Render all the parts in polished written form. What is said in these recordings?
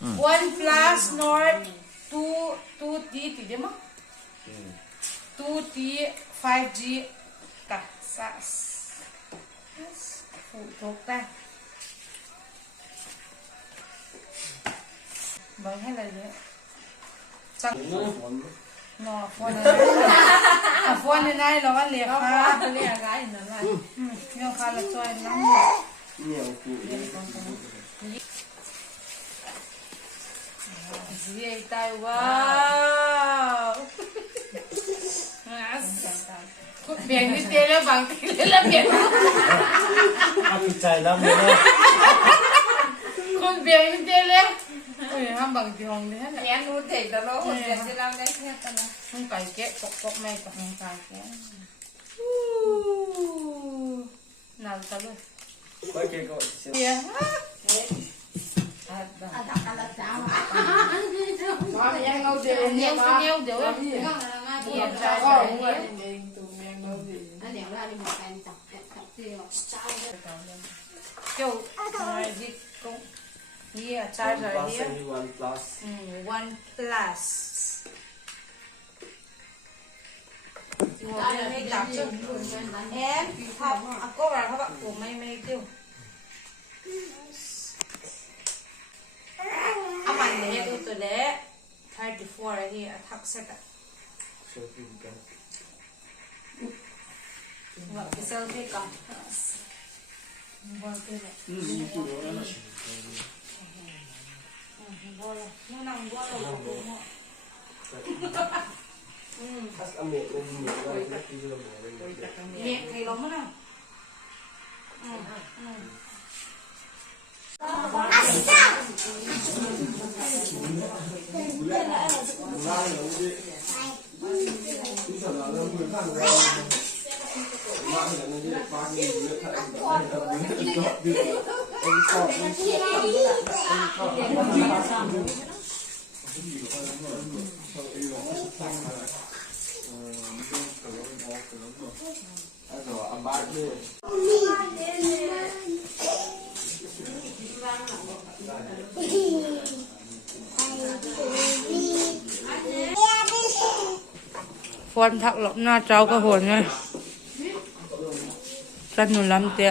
1 plus north 2t ติดได้มั้ย 2t 5g กะฟูถูกได้ใบให้อะไรเนี่ยจังนอฟอนอะไรฟอนอะไรเราว่าเลี้ยงค่ะเลี้ยงอะไรนั่นแหละเลี้ยงค่ะละจอยน้ำเลี้ยงก่อนเย้ตายว้าวเบี่ยงนิดเดียวแล้วบางทีแล้วเบี่ยงมีใจแล้วมั้ยคนเบี่ยงนิดเดียวแล้วห้ามบางทีห้องนี้แหละเนี่ยนูเด็กแต่เราคนเดียวจะเราได้แค่ตอนนั้นมึงไก่แกะปกไม่กับมึงไก่แกะหนาวจังเลยเดี๋ยวยังเอาเดี๋ยวเดี๋ยวก็หัวเจ้าอะไรดิก็ here charger here 1 plus ไม่จับจุดแอนพับก็แบบเขาแบบผมไม่เกี่ยวเอามันเนี่ยดูตัวเล็ก34อะไรที่ทักเสร็จอะว่าพิเศษที่กันบอกเลยบอกเลยนู่นนั่งบอกเลยเนี่ยใครร้องมั้งน่ะฟอนทักหลบหน้าเจ้าก็โหดไงจันหนุนลำเตะ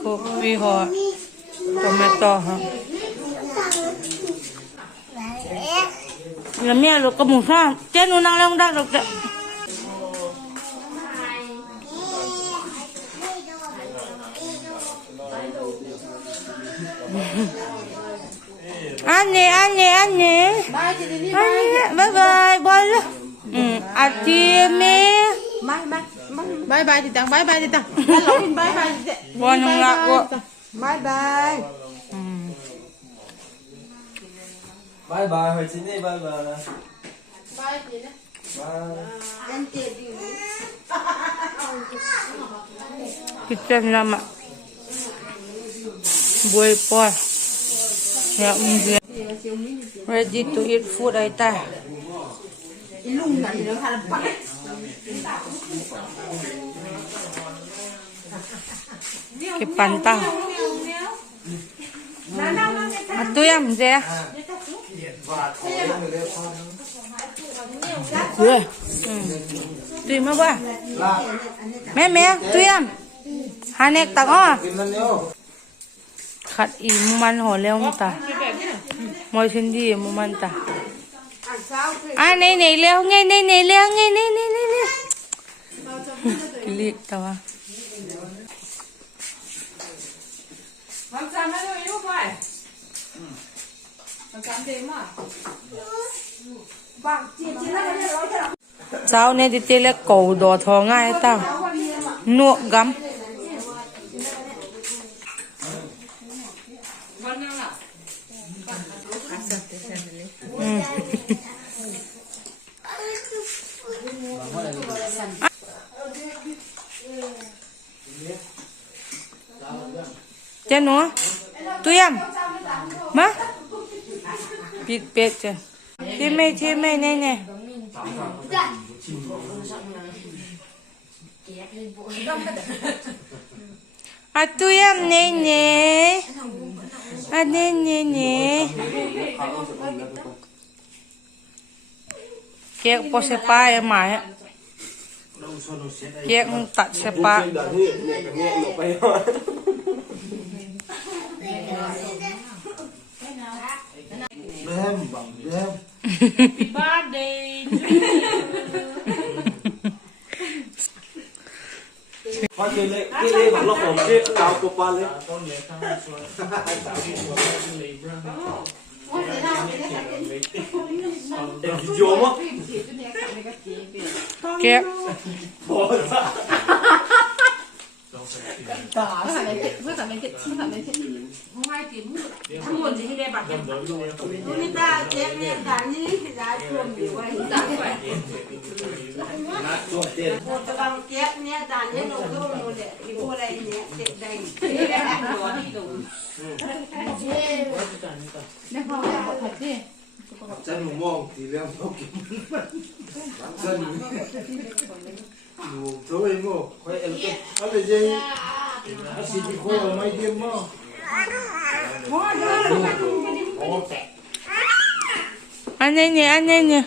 โควีหอโตเมโต้ฮะแล้วเมียลูกกระหมูซ่าเจ้าหนูนั่งแล้วได้หรอกเจ้าอันนี้บายบายบอลอาทิตย์มีบายติดตังบายติดตังบอลนึงละก็บายhồi chín đi bye kitchen lama boy boy ya ready to eat food ai ta cái pantang atu yang je rồi tùy mà ba mẹ tùy em hai nét tao á khát im man hồ leo ta mọi chuyện gì man ta à này leo ngay này leo ngay này liệt tao à sao này thì tê là cầu đỏ thò ngay tao nuột gắm chân nó tụi em má bịt bịt chân thêm mày nè Atu yang nene. Ada nene. Kek po sepa ya mai. Kek tak sepa. Happy birthday. Phát cái lệ bằng lọc hồng chứ cao của ba lên. Em chỉ vô mất. Kek. Bỏ ra. Chân mong thì leo không kịp. Chân thôi ngô quay em cái ở đây gì anh xin đi khô mấy đêm mà Anh nè.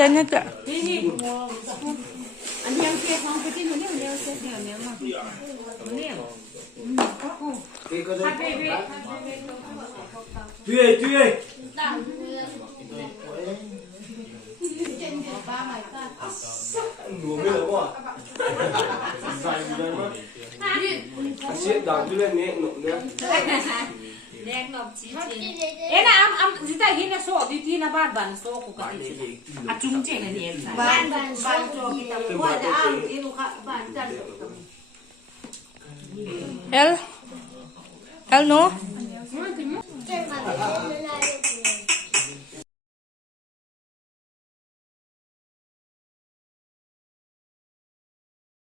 Nyata. Tươi ngủ biết đâu quá dài gì đây mà chuyện đàn tươi nhẹ nộm nhé Đen ngọc chí chí. Ê na am zita hina so di na ban so ko ka ti. A chung che na ni. Ban cho kita buat am itu kak ban dan. El no.